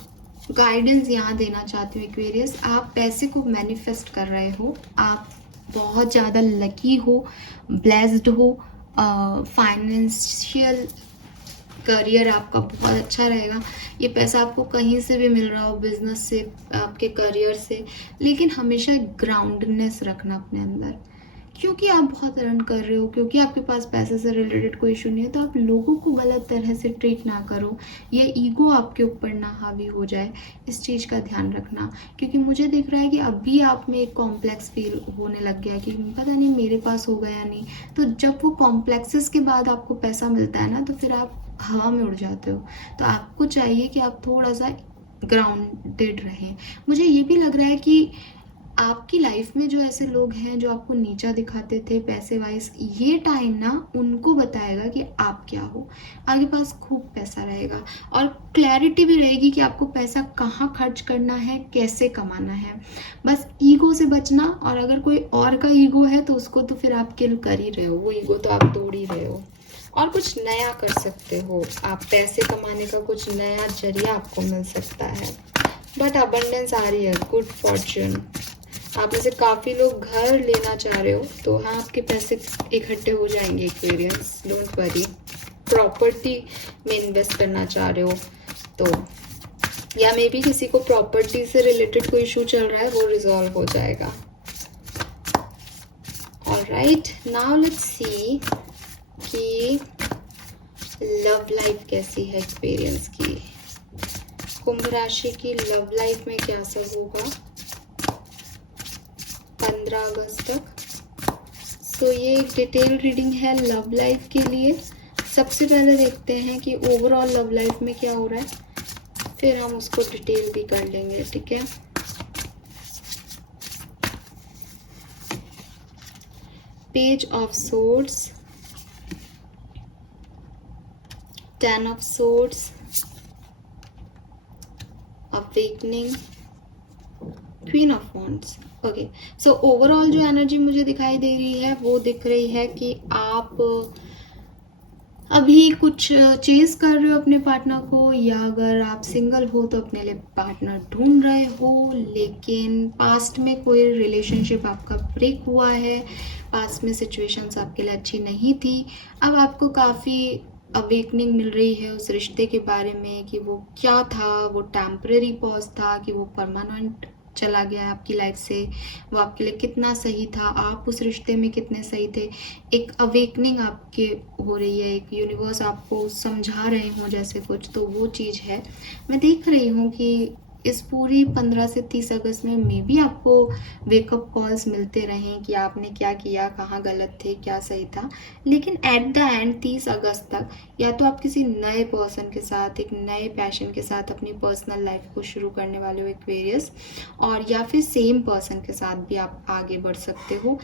गाइडेंस यहाँ देना चाहती हूँ एक्वेरियस, आप पैसे को मैनिफेस्ट कर रहे हो, आप बहुत ज़्यादा लकी हो, ब्लेस्ड हो, फाइनेंशियल करियर आपका बहुत अच्छा रहेगा। ये पैसा आपको कहीं से भी मिल रहा हो, बिजनेस से, आपके करियर से, लेकिन हमेशा ग्राउंडनेस रखना अपने अंदर, क्योंकि आप बहुत अर्न कर रहे हो, क्योंकि आपके पास पैसे से रिलेटेड कोई इशू नहीं है, तो आप लोगों को गलत तरह से ट्रीट ना करो, ये ईगो आपके ऊपर ना हावी हो जाए, इस चीज़ का ध्यान रखना। क्योंकि मुझे दिख रहा है कि अभी आप में एक कॉम्प्लेक्स फील होने लग गया कि पता नहीं मेरे पास होगा या नहीं। तो जब वो कॉम्प्लेक्सेस के बाद आपको पैसा मिलता है ना, तो फिर आप हवा में उड़ जाते हो। तो आपको चाहिए कि आप थोड़ा सा ग्राउंडेड रहें। मुझे ये भी लग रहा है कि आपकी लाइफ में जो ऐसे लोग हैं जो आपको नीचा दिखाते थे पैसे वाइज, ये टाइम ना उनको बताएगा कि आप क्या हो। आपके पास खूब पैसा रहेगा और क्लैरिटी भी रहेगी कि आपको पैसा कहाँ खर्च करना है, कैसे कमाना है। बस ईगो से बचना, और अगर कोई और का ईगो है तो उसको तो फिर आप किल कर ही रहे हो, वो ईगो तो आप तोड़ ही रहे हो। और कुछ नया कर सकते हो आप, पैसे कमाने का कुछ नया जरिया आपको मिल सकता है। बट अबंडेंस आ रही है, गुड फॉर्च्यून। आप में से काफ़ी लोग घर लेना चाह रहे हो, तो हाँ आपके पैसे इकट्ठे हो जाएंगे एक्वेरियंस, डोंट वरी। प्रॉपर्टी में इन्वेस्ट करना चाह रहे हो तो, या मे बी किसी को प्रॉपर्टी से रिलेटेड कोई इशू चल रहा है, वो रिजॉल्व हो जाएगा। ऑलराइट, नाउ लेट्स सी कि लव लाइफ कैसी है एक्सपीरियंस की। कुंभ राशि की लव लाइफ में क्या सब होगा 15 अगस्त तक। सो ये एक डिटेल रीडिंग है लव लाइफ के लिए। सबसे पहले देखते हैं कि ओवरऑल लव लाइफ में क्या हो रहा है, फिर हम उसको डिटेल भी कर लेंगे, ठीक है। Page of swords, 10 of swords, awakening, queen of wands. Okay, so overall जो एनर्जी मुझे दिखाई दे रही है वो दिख रही है कि आप अभी कुछ चेज कर रहे हो अपने पार्टनर को, या अगर आप सिंगल हो तो अपने लिए पार्टनर ढूंढ रहे हो, लेकिन पास्ट में कोई रिलेशनशिप आपका ब्रेक हुआ है, पास्ट में सिचुएशंस आपके लिए अच्छी नहीं थी। अब आपको काफ़ी अवेकनिंग मिल रही है उस रिश्ते के बारे में कि वो क्या था, वो टेम्परेरी पॉज था कि वो परमानेंट चला गया है आपकी लाइफ से, वो आपके लिए कितना सही था, आप उस रिश्ते में कितने सही थे। एक अवेकनिंग आपके हो रही है, एक यूनिवर्स आपको समझा रहे हों जैसे कुछ, तो वो चीज़ है। मैं देख रही हूँ कि इस पूरी 15 से 30 अगस्त में मे बी आपको वेकअप कॉल्स मिलते रहें कि आपने क्या किया, कहाँ गलत थे, क्या सही था। लेकिन एट द एंड 30 अगस्त तक या तो आप किसी नए पर्सन के साथ, एक नए पैशन के साथ अपनी पर्सनल लाइफ को शुरू करने वाले हो एक्वेरियस, और या फिर सेम पर्सन के साथ भी आप आगे बढ़ सकते हो।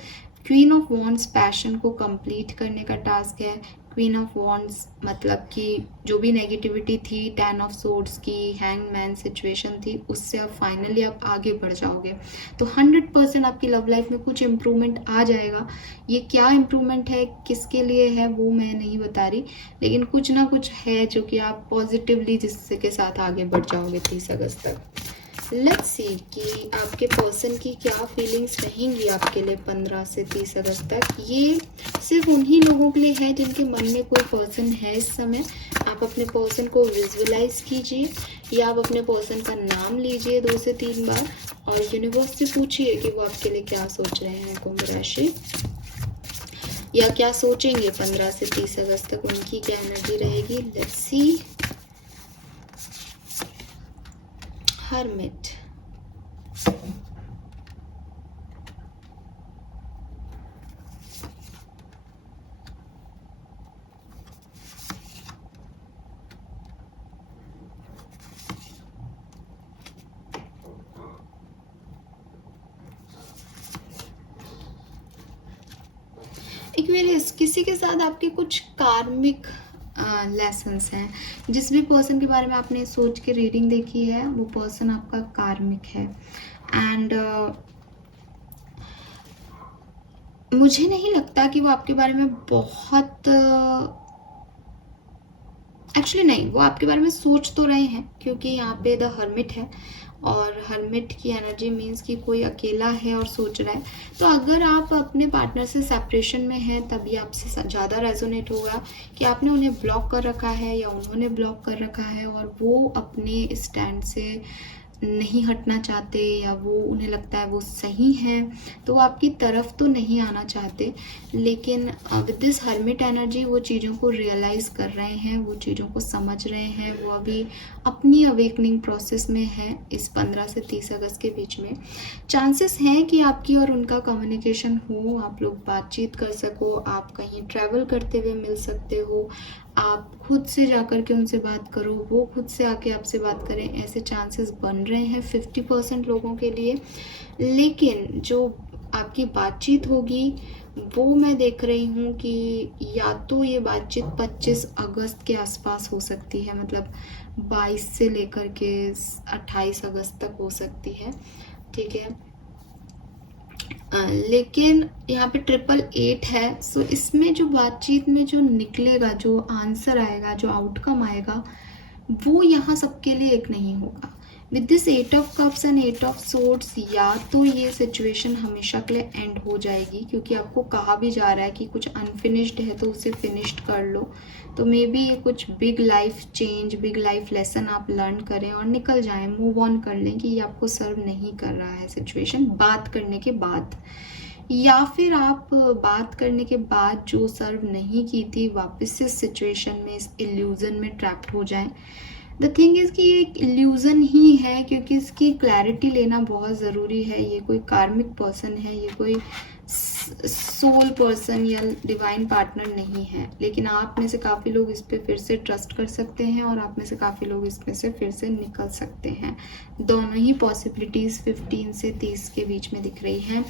क्वीन ऑफ वॉन्ड्स पैशन को कंप्लीट करने का टास्क है। क्वीन ऑफ वॉन्ड्स मतलब कि जो भी नेगेटिविटी थी 10 ऑफ सोर्ड्स की हैंगमैन सिचुएशन थी, उससे अब फाइनली आप आगे बढ़ जाओगे। तो 100% आपकी लव लाइफ में कुछ इम्प्रूवमेंट आ जाएगा। ये क्या इम्प्रूवमेंट है, किसके लिए है, वो मैं नहीं बता रही, लेकिन कुछ ना कुछ है जो कि आप पॉजिटिवली जिसके साथ आगे बढ़ जाओगे 30 अगस्त तक। लेट्स सी कि आपके पर्सन की क्या फीलिंग्स रहेंगी आपके लिए 15 से 30 अगस्त तक। ये सिर्फ उन्हीं लोगों के लिए है जिनके मन में कोई पर्सन है इस समय। आप अपने पर्सन को विजुअलाइज कीजिए, या आप अपने पर्सन का नाम लीजिए 2 से 3 बार और यूनिवर्स से पूछिए कि वो आपके लिए क्या सोच रहे हैं कुंभ राशि, या क्या सोचेंगे 15 से 30 अगस्त तक, उनकी क्या एनर्जी रहेगी। Let's see. हर्मिट, एक्वेरियस, किसी के साथ आपके कुछ कार्मिक लेसन्स हैं। जिस भी पर्सन के बारे में आपने सोच के रीडिंग देखी है वो पर्सन आपका कार्मिक है। एंड मुझे नहीं लगता कि वो आपके बारे में बहुत एक्चुअली नहीं, वो आपके बारे में सोच तो रहे हैं क्योंकि यहाँ पे द हर्मिट है और हर्मिट की एनर्जी मीन्स कि कोई अकेला है और सोच रहा है। तो अगर आप अपने पार्टनर से सेपरेशन में हैं तभी आपसे ज़्यादा रेजोनेट होगा कि आपने उन्हें ब्लॉक कर रखा है या उन्होंने ब्लॉक कर रखा है और वो अपने स्टैंड से नहीं हटना चाहते या वो उन्हें लगता है वो सही है, तो वो आपकी तरफ तो नहीं आना चाहते। लेकिन विद दिस हर्मिट एनर्जी वो चीज़ों को रियलाइज़ कर रहे हैं, वो चीज़ों को समझ रहे हैं, वो अभी अपनी अवेकनिंग प्रोसेस में है। इस 15 से 30 अगस्त के बीच में चांसेस हैं कि आपकी और उनका कम्युनिकेशन हो, आप लोग बातचीत कर सको, आप कहीं ट्रैवल करते हुए मिल सकते हो, आप खुद से जाकर के उनसे बात करो, वो खुद से आके आपसे बात करें, ऐसे चांसेस बन रहे हैं 50% लोगों के लिए। लेकिन जो आपकी बातचीत होगी वो मैं देख रही हूँ कि या तो ये बातचीत 25 अगस्त के आसपास हो सकती है, मतलब 22 से लेकर के 28 अगस्त तक हो सकती है, ठीक है। लेकिन यहाँ पे 888 है, सो इसमें जो बातचीत में जो निकलेगा, जो आंसर आएगा, जो आउटकम आएगा, वो यहाँ सबके लिए एक नहीं होगा। With this 8 of cups and 8 of swords, या तो ये सिचुएशन हमेशा के लिए एंड हो जाएगी क्योंकि आपको कहा भी जा रहा है कि कुछ अनफिनिश्ड है तो उसे फिनिश्ड कर लो। तो मे बी ये कुछ big life change, big life lesson आप लर्न करें और निकल जाएं, मूव ऑन कर लें कि ये आपको सर्व नहीं कर रहा है सिचुएशन बात करने के बाद। या फिर आप बात करने के बाद जो सर्व नहीं की थी वापस से सिचुएशन में, इस इल्यूजन में ट्रैप्ड हो जाएं। द थिंग इज़ कि ये एक इल्यूज़न ही है क्योंकि इसकी क्लैरिटी लेना बहुत ज़रूरी है। ये कोई कार्मिक पर्सन है, ये कोई सोल पर्सन या डिवाइन पार्टनर नहीं है, लेकिन आप में से काफ़ी लोग इस पे फिर से ट्रस्ट कर सकते हैं और आप में से काफ़ी लोग इसमें से फिर से निकल सकते हैं। दोनों ही पॉसिबिलिटीज़ 15 से 30 के बीच में दिख रही हैं।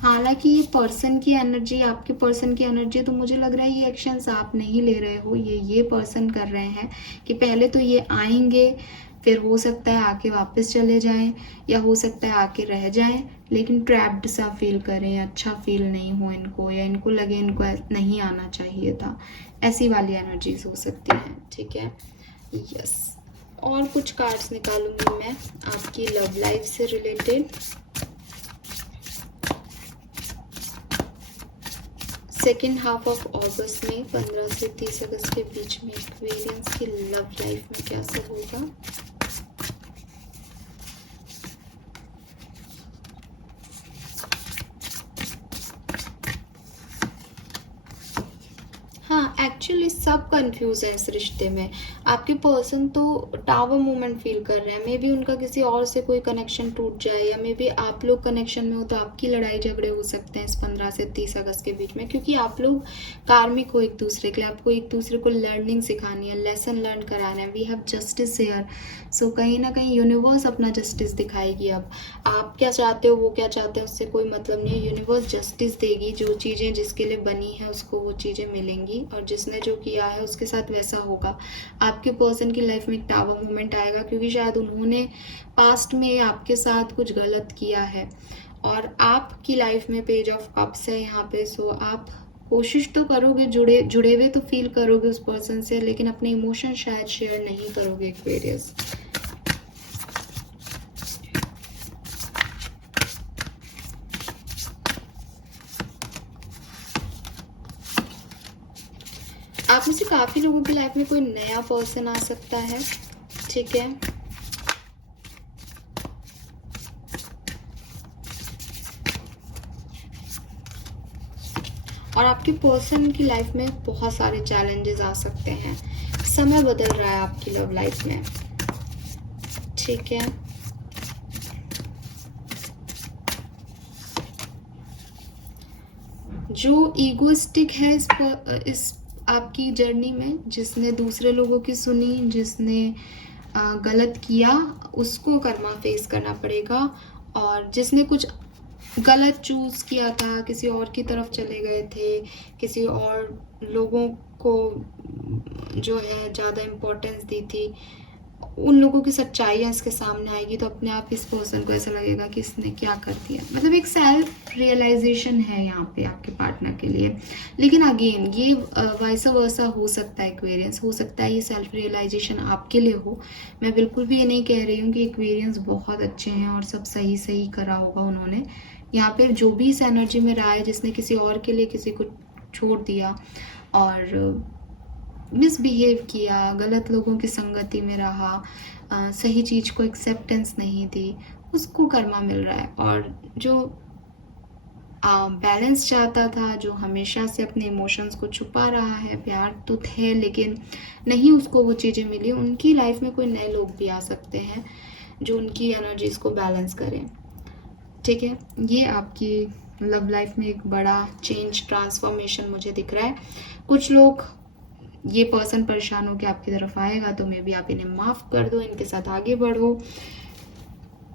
हालांकि ये पर्सन की एनर्जी, आपके पर्सन की एनर्जी, तो मुझे लग रहा है ये एक्शंस आप नहीं ले रहे हो, ये पर्सन कर रहे हैं कि पहले तो ये आएंगे, फिर हो सकता है आके वापस चले जाएं या हो सकता है आके रह जाएं, लेकिन ट्रैप्ड सा फील करें, अच्छा फील नहीं हो इनको, या इनको लगे इनको नहीं आना चाहिए था, ऐसी वाली एनर्जीज हो सकती हैं, ठीक है। यस, और कुछ कार्ड्स निकालूंगी मैं आपकी लव लाइफ से related. Second half of August में 15 से 30 अगस्त के बीच में एक्वेरियंस की लव लाइफ में क्या सब होगा। हाँ, एक्चुअली सब कंफ्यूज है इस रिश्ते में। आपके पर्सन तो टावर मूवमेंट फील कर रहे हैं, मे बी उनका किसी और से कोई कनेक्शन टूट जाए, या मे बी आप लोग कनेक्शन में हो तो आपकी लड़ाई झगड़े हो सकते हैं इस 15 से 30 अगस्त के बीच में, क्योंकि आप लोग कार्मिक हो एक दूसरे के लिए, आपको एक दूसरे को लर्निंग सिखानी है, लेसन लर्न कराना है। वी हैव जस्टिस हेयर, सो कहीं ना कहीं यूनिवर्स अपना जस्टिस दिखाएगी। अब आप क्या चाहते हो, वो क्या चाहते हैं, उससे कोई मतलब नहीं है। यूनिवर्स जस्टिस देगी, जो चीज़ें जिसके लिए बनी है उसको वो चीज़ें मिलेंगी, और जिसने जो किया है उसके साथ वैसा होगा। आपके पर्सन की लाइफ में एक टावर मूवमेंट आएगा क्योंकि शायद उन्होंने पास्ट में आपके साथ कुछ गलत किया है, और आपकी लाइफ में पेज ऑफ कप्स है यहाँ पे। सो आप कोशिश तो करोगे, जुड़े हुए तो फील करोगे उस पर्सन से, लेकिन अपने इमोशन शायद शेयर नहीं करोगे एक्वेरियस। आप में से काफी लोगों की लाइफ में कोई नया पर्सन आ सकता है, ठीक है। और आपके पर्सन की लाइफ में बहुत सारे चैलेंजेस आ सकते हैं। समय बदल रहा है आपकी लव लाइफ में, ठीक है। जो ईगोइस्टिक है इस आपकी जर्नी में, जिसने दूसरे लोगों की सुनी, जिसने गलत किया, उसको कर्मा फेस करना पड़ेगा। और जिसने कुछ गलत चूज़ किया था, किसी और की तरफ चले गए थे, किसी और लोगों को जो है ज़्यादा इम्पोर्टेंस दी थी, उन लोगों की सच्चाइयाँ इसके सामने आएगी तो अपने आप इस पर्सन को ऐसा लगेगा कि इसने क्या कर दिया। मतलब एक सेल्फ रियलाइजेशन है यहाँ पे आपके पार्टनर के लिए। लेकिन अगेन ये वाइस वर्सा हो सकता है एक्वेरियंस, हो सकता है ये सेल्फ रियलाइजेशन आपके लिए हो। मैं बिल्कुल भी ये नहीं कह रही हूँ कि एक्वेरियंस बहुत अच्छे हैं और सब सही सही करा होगा उन्होंने। यहाँ पे जो भी इस एनर्जी में रहा है, जिसने किसी और के लिए किसी को छोड़ दिया और मिसबिहेव किया, गलत लोगों की संगति में रहा, सही चीज़ को एक्सेप्टेंस नहीं दी, उसको कर्मा मिल रहा है। और जो बैलेंस चाहता था, जो हमेशा से अपने इमोशंस को छुपा रहा है, प्यार तो थे लेकिन नहीं उसको वो चीज़ें मिली, उनकी लाइफ में कोई नए लोग भी आ सकते हैं जो उनकी एनर्जीज को बैलेंस करें। ठीक है, ये आपकी लव लाइफ में एक बड़ा चेंज, ट्रांसफॉर्मेशन मुझे दिख रहा है। कुछ लोग, ये पर्सन परेशान होकर आपकी तरफ आएगा तो मे बी आप इन्हें माफ़ कर दो, इनके साथ आगे बढ़ो।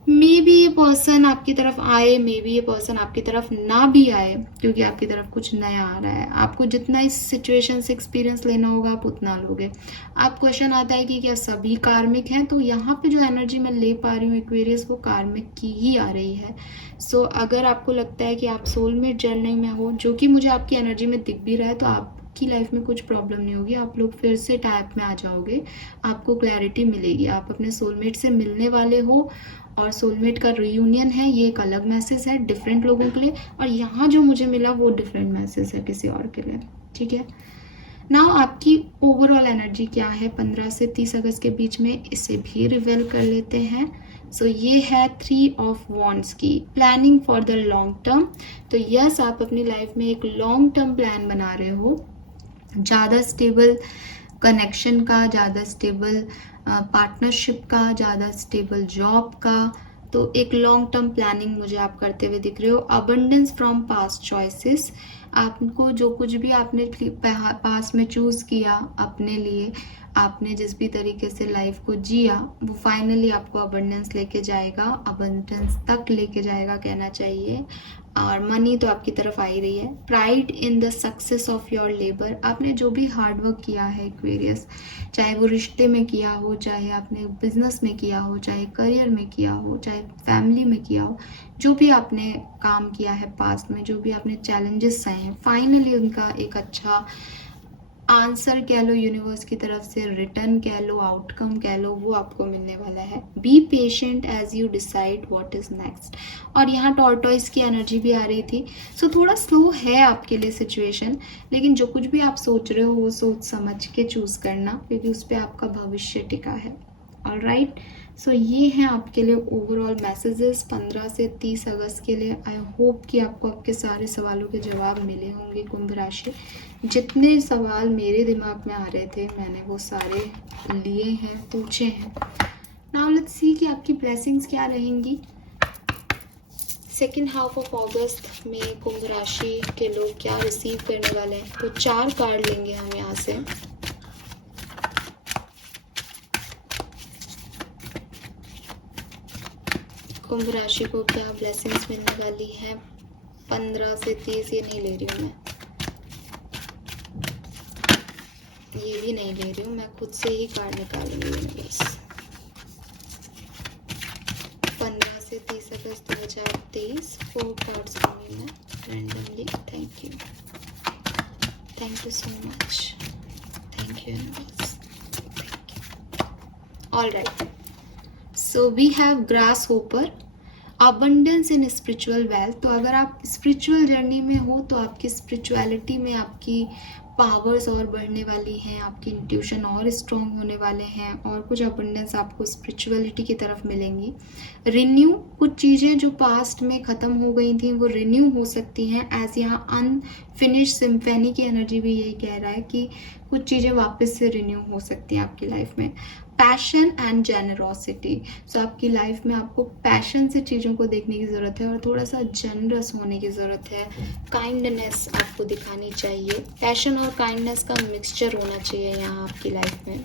मे बी ये पर्सन आपकी तरफ आए, मे बी ये पर्सन आपकी तरफ ना भी आए, क्योंकि आपकी तरफ कुछ नया आ रहा है। आपको जितना इस सिचुएशन से एक्सपीरियंस लेना होगा आप उतना लोगे। आप क्वेश्चन आता है कि क्या सभी कार्मिक हैं, तो यहाँ पे जो एनर्जी मैं ले पा रही हूँ एक्वेरियस, वो कार्मिक की ही आ रही है। सो अगर आपको लगता है कि आप सोलमेट जर्नी में हो, जो कि मुझे आपकी एनर्जी में दिख भी रहा है, तो आपकी लाइफ में कुछ प्रॉब्लम नहीं होगी। आप लोग फिर से टाइप में आ जाओगे, आपको क्लैरिटी मिलेगी, आप अपने सोलमेट से मिलने वाले हो। और सोलमेट का रियूनियन है, ये एक अलग मैसेज है डिफरेंट लोगों के लिए, और यहाँ जो मुझे मिला वो डिफरेंट मैसेज है किसी और के लिए। ठीक है, नाउ आपकी ओवरऑल एनर्जी क्या है 15 से 30 अगस्त के बीच में, इसे भी रिवील कर लेते हैं। सो ये है 3 ऑफ वॉन्ड्स की planning for the long term. तो यस, आप अपनी लाइफ में एक लॉन्ग टर्म प्लान बना रहे हो, ज़्यादा स्टेबल कनेक्शन का, ज़्यादा स्टेबल पार्टनरशिप का, ज़्यादा स्टेबल जॉब का। तो एक लॉन्ग टर्म प्लानिंग मुझे आप करते हुए दिख रहे हो। अबंडेंस फ्रॉम पास्ट चॉइसेस, आपको जो कुछ भी आपने पास में चूज़ किया अपने लिए, आपने जिस भी तरीके से लाइफ को जिया, वो फाइनली आपको अबंडेंस लेके जाएगा, अबंडेंस तक लेके जाएगा कहना चाहिए। और मनी तो आपकी तरफ आ ही रही है। Pride in the success of your labour, आपने जो भी हार्डवर्क किया है एक्वेरियस, चाहे वो रिश्ते में किया हो, चाहे आपने बिजनेस में किया हो, चाहे करियर में किया हो, चाहे फैमिली में किया हो, जो भी आपने काम किया है पास्ट में, जो भी आपने चैलेंजेस सहे हैं, फाइनली उनका एक अच्छा आंसर कह लो, यूनिवर्स की तरफ से रिटर्न कह लो, आउटकम कह लो, वो आपको मिलने वाला है। Be patient as you decide what is next. और यहाँ टॉर्टोइस की एनर्जी भी आ रही थी। सो थोड़ा स्लो है आपके लिए सिचुएशन, लेकिन जो कुछ भी आप सोच रहे हो वो सोच समझ के चूज करना, क्योंकि उस पर आपका भविष्य टिका है। ऑलराइट, सो ये हैं आपके लिए ओवरऑल मैसेजेस 15 से 30 अगस्त के लिए। आई होप कि आपको आपके सारे सवालों के जवाब मिले होंगे कुंभ राशि। जितने सवाल मेरे दिमाग में आ रहे थे मैंने वो सारे लिए हैं, पूछे हैं। नाउ लेट्स सी कि आपकी ब्लेसिंग्स क्या रहेंगी सेकेंड हाफ ऑफ अगस्त में। कुंभ राशि के लोग क्या रिसीव करने वाले हैं, तो 4 कार्ड लेंगे हम यहाँ से। कुंभ राशि को क्या ब्लेसिंग्स मिलने वाली है 15 से 30, ये नहीं ले रही हूँ मैं, ये भी नहीं ले रही हूँ मैं, खुद से ही कार्ड निकालूंगी यूनिवर्स। 15 से 30 अगस्त 2023 4 कार्ड्स लूँगी मैं randomly. Thank you so much, thank you universe. Alright, so we have grasshopper, abundance in spiritual wealth. तो अगर आप स्पिरिचुअल जर्नी में हो तो आपकी स्पिरिचुअलिटी में आपकी पावर्स और बढ़ने वाली हैं, आपकी इंट्यूशन और स्ट्रॉन्ग होने वाले हैं, और कुछ अबंडेंस आपको स्पिरिचुअलिटी की तरफ मिलेंगी। रिन्यू, कुछ चीज़ें जो पास्ट में ख़त्म हो गई थी वो रिन्यू हो सकती हैं। एज यहाँ अनफिनिश सिम्फनी की एनर्जी भी यही कह रहा है कि कुछ चीज़ें वापस से रिन्यू हो सकती हैं आपकी लाइफ में। पैशन एंड जेनरोसिटी, सो आपकी लाइफ में आपको पैशन से चीज़ों को देखने की ज़रूरत है और थोड़ा सा जनरस होने की ज़रूरत है। काइंडनेस आपको दिखानी चाहिए, पैशन और काइंडनेस का मिक्सचर होना चाहिए यहाँ आपकी लाइफ में।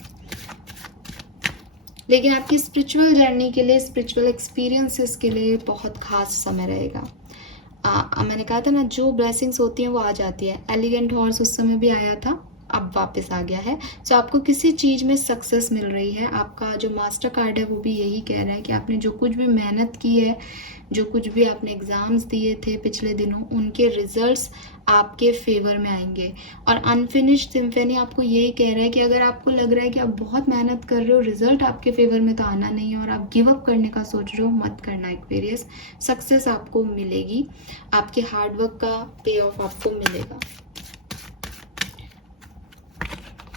लेकिन आपकी स्पिरिचुअल जर्नी के लिए, स्पिरिचुअल एक्सपीरियंसेस के लिए बहुत खास समय रहेगा। मैंने कहा था ना, जो ब्लेसिंग्स होती हैं वो आ जाती है। एलिगेंट हॉर्स उस समय भी आया था, अब वापस आ गया है। सो आपको किसी चीज़ में सक्सेस मिल रही है। आपका जो मास्टर कार्ड है वो भी यही कह रहा है कि आपने जो कुछ भी मेहनत की है, जो कुछ भी आपने एग्ज़ाम्स दिए थे पिछले दिनों, उनके रिजल्ट्स आपके फेवर में आएंगे। और अनफिनिश्ड सिम्फनी आपको यही कह रहा है कि अगर आपको लग रहा है कि आप बहुत मेहनत कर रहे हो, रिजल्ट आपके फेवर में तो आना नहीं है और आप गिव अप करने का सोच रहे हो, मत करना एक्वेरियस। सक्सेस आपको मिलेगी, आपके हार्डवर्क का पे ऑफ आपको मिलेगा।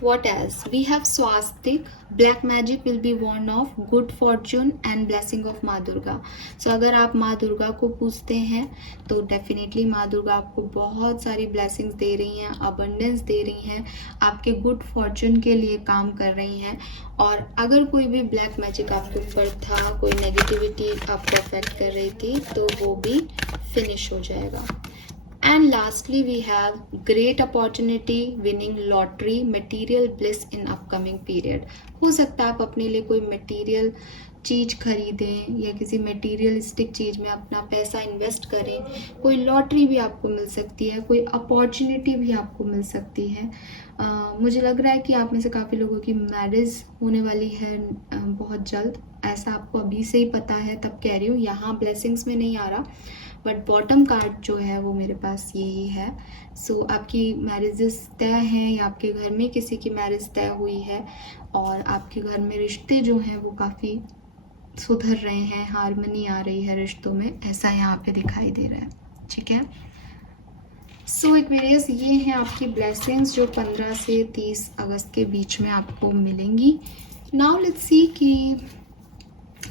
What else? We have swastik. Black magic will be worn off. Good fortune and blessing of माँ दुर्गा. So अगर आप माँ दुर्गा को पूजते हैं तो डेफिनेटली माँ दुर्गा आपको बहुत सारी ब्लेसिंग्स दे रही हैं, अबंडेंस दे रही हैं, आपके गुड फॉर्चून के लिए काम कर रही हैं। और अगर कोई भी ब्लैक मैजिक आपके ऊपर था, कोई नेगेटिविटी आपको अफेक्ट कर रही थी, तो वो भी फिनिश हो जाएगा। And lastly, we have great opportunity winning lottery, material bliss in upcoming period. हो सकता है आप अपने लिए कोई मटेरियल चीज़ खरीदें या किसी मटेरियलिस्टिक चीज़ में अपना पैसा इन्वेस्ट करें। कोई लॉटरी भी आपको मिल सकती है, कोई अपॉर्चुनिटी भी आपको मिल सकती है। मुझे लग रहा है कि आप में से काफ़ी लोगों की मैरिज होने वाली है बहुत जल्द। ऐसा आपको अभी से ही पता है, तब कह रही हूँ। यहाँ ब्लेसिंग्स में नहीं आ रहा, बट बॉटम कार्ड जो है वो मेरे पास यही है। सो आपकी मैरिजेस तय हैं या आपके घर में किसी की मैरिज तय हुई है और आपके घर में रिश्ते जो हैं वो काफ़ी सुधर रहे हैं, हार्मनी आ रही है रिश्तों में, ऐसा यहाँ पे दिखाई दे रहा है। ठीक है, सो एक्वेरियस, ये हैं आपकी ब्लेसिंग्स जो 15 से 30 अगस्त के बीच में आपको मिलेंगी। नाउ लेट्स सी कि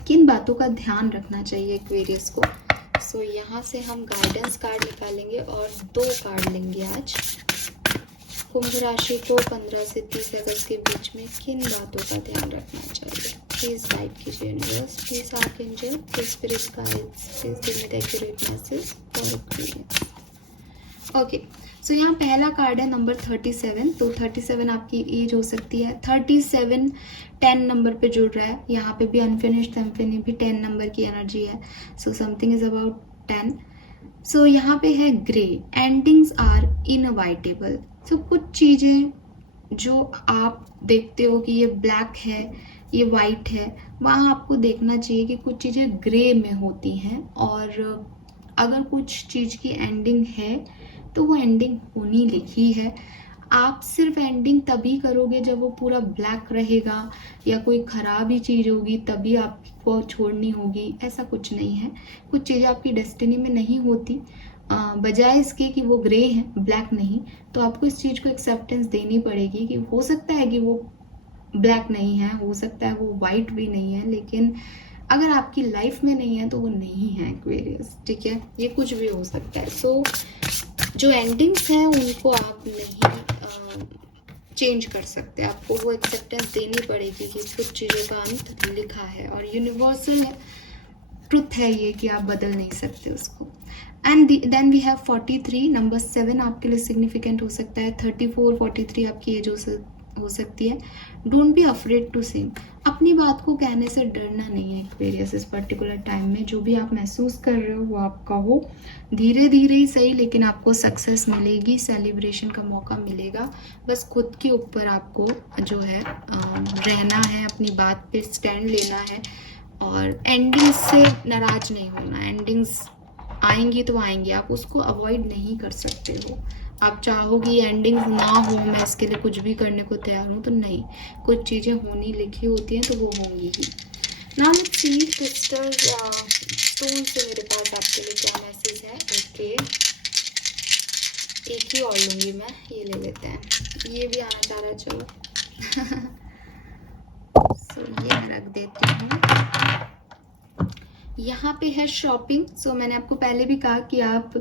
किन बातों का ध्यान रखना चाहिए एक्वेरियस को। सो यहाँ से हम गाइडेंस कार्ड निकालेंगे और 2 कार्ड लेंगे आज। कुंभ राशि को 15 से 30 अगस्त के बीच में किन बातों का ध्यान रखना चाहिए? प्लीज गाइड कीजिए universe, please archangel, please spirit guides, please give me the accurate message for experience. Okay, so यहाँ पहला कार्ड है नंबर 37। तो 37 आपकी एज हो सकती है। 37 10 नंबर पे जुड़ रहा है। यहाँ पे भी अनफिनिश्ड सिम्फनी भी 10 नंबर की एनर्जी है। So something is about 10। सो यहाँ पे है ग्रे, एंडिंग्स आर इनअवॉइडेबल। सो कुछ चीज़ें जो आप देखते हो कि ये ब्लैक है, ये वाइट है, वहाँ आपको देखना चाहिए कि कुछ चीज़ें ग्रे में होती हैं। और अगर कुछ चीज़ की एंडिंग है तो वो एंडिंग होनी लिखी है। आप सिर्फ एंडिंग तभी करोगे जब वो पूरा ब्लैक रहेगा या कोई ख़राब ही चीज़ होगी तभी आपको छोड़नी होगी, ऐसा कुछ नहीं है। कुछ चीज़ें आपकी डेस्टिनी में नहीं होती, बजाय इसके कि वो ग्रे हैं, ब्लैक नहीं, तो आपको इस चीज़ को एक्सेप्टेंस देनी पड़ेगी कि हो सकता है कि वो ब्लैक नहीं है, हो सकता है वो वाइट भी नहीं है, लेकिन अगर आपकी लाइफ में नहीं है तो वो नहीं है एक्वेरियस। ठीक है, ये कुछ भी हो सकता है। सो जो एंडिंग्स हैं उनको आप नहीं चेंज कर सकते, आपको वो एक्सेप्टेंस देनी पड़ेगी कि कुछ चीज़ों का अंत लिखा है और यूनिवर्सल ट्रुथ है ये कि आप बदल नहीं सकते उसको। And then we have 43, number 7 आपके लिए सिग्निफिकेंट हो सकता है। 34 43 आपकी एज हो सकती है। Don't be afraid to sing, अपनी बात को कहने से डरना नहीं है एक्वेरियस। इस पर्टिकुलर टाइम में जो भी आप महसूस कर रहे हो वो आप कहो, धीरे धीरे ही सही, लेकिन आपको सक्सेस मिलेगी, सेलिब्रेशन का मौका मिलेगा। बस खुद के ऊपर आपको जो है रहना है, अपनी बात पे स्टैंड लेना है और एंडिंग्स से नाराज नहीं होना। एंडिंग्स आएंगी तो आएंगी, आप उसको अवॉइड नहीं कर सकते हो। आप चाहोगी एंडिंग्स ना हो, मैं इसके लिए कुछ भी करने को तैयार हूँ, तो नहीं, कुछ चीज़ें होनी लिखी होती हैं तो वो होंगी ही। Now let's see crystal stone से मेरे पास आपके लिए क्या मैसेज है। ओके, एक ही और लूँगी मैं, ये ले लेते हैं, ये भी आना चाह रहा है, चलो सो ये मैं रख देती हूँ। यहाँ पे है शॉपिंग। सो मैंने आपको पहले भी कहा कि आप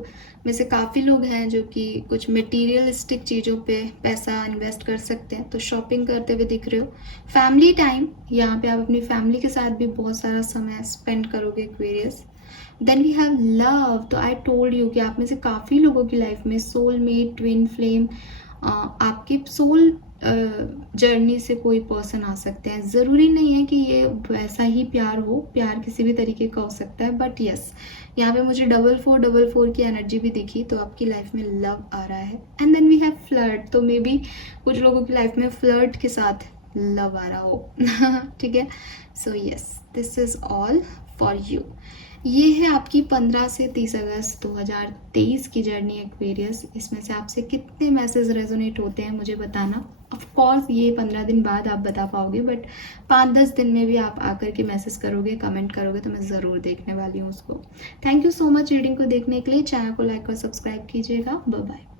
में से काफ़ी लोग हैं जो कि कुछ मटेरियलिस्टिक चीज़ों पे पैसा इन्वेस्ट कर सकते हैं, तो शॉपिंग करते हुए दिख रहे हो। फैमिली टाइम, यहाँ पे आप अपनी फैमिली के साथ भी बहुत सारा समय स्पेंड करोगे Aquarius. Then we have love. तो आई टोल्ड यू कि आप में से काफ़ी लोगों की लाइफ में सोलमेट, ट्विन फ्लेम, आपके सोल जर्नी से कोई पर्सन आ सकते हैं। ज़रूरी नहीं है कि ये वैसा ही प्यार हो, प्यार किसी भी तरीके का हो सकता है, बट यस यहाँ पे मुझे 4444 की एनर्जी भी दिखी, तो आपकी लाइफ में लव आ रहा है। And then we have flirt, तो मे बी कुछ लोगों की लाइफ में फ्लर्ट के साथ लव आ रहा हो। ठीक है, so yes this is all for you. ये है आपकी 15 से 30 अगस्त 2023 की जर्नी एक्वेरियस। इसमें से आपसे कितने मैसेज रेजोनेट होते हैं मुझे बताना। ऑफ कोर्स ये 15 दिन बाद आप बता पाओगे, बट 5-10 दिन में भी आप आकर के मैसेज करोगे, कमेंट करोगे, तो मैं ज़रूर देखने वाली हूँ उसको। Thank you so much reading को देखने के लिए। चैनल को लाइक और सब्सक्राइब कीजिएगा। Bye bye.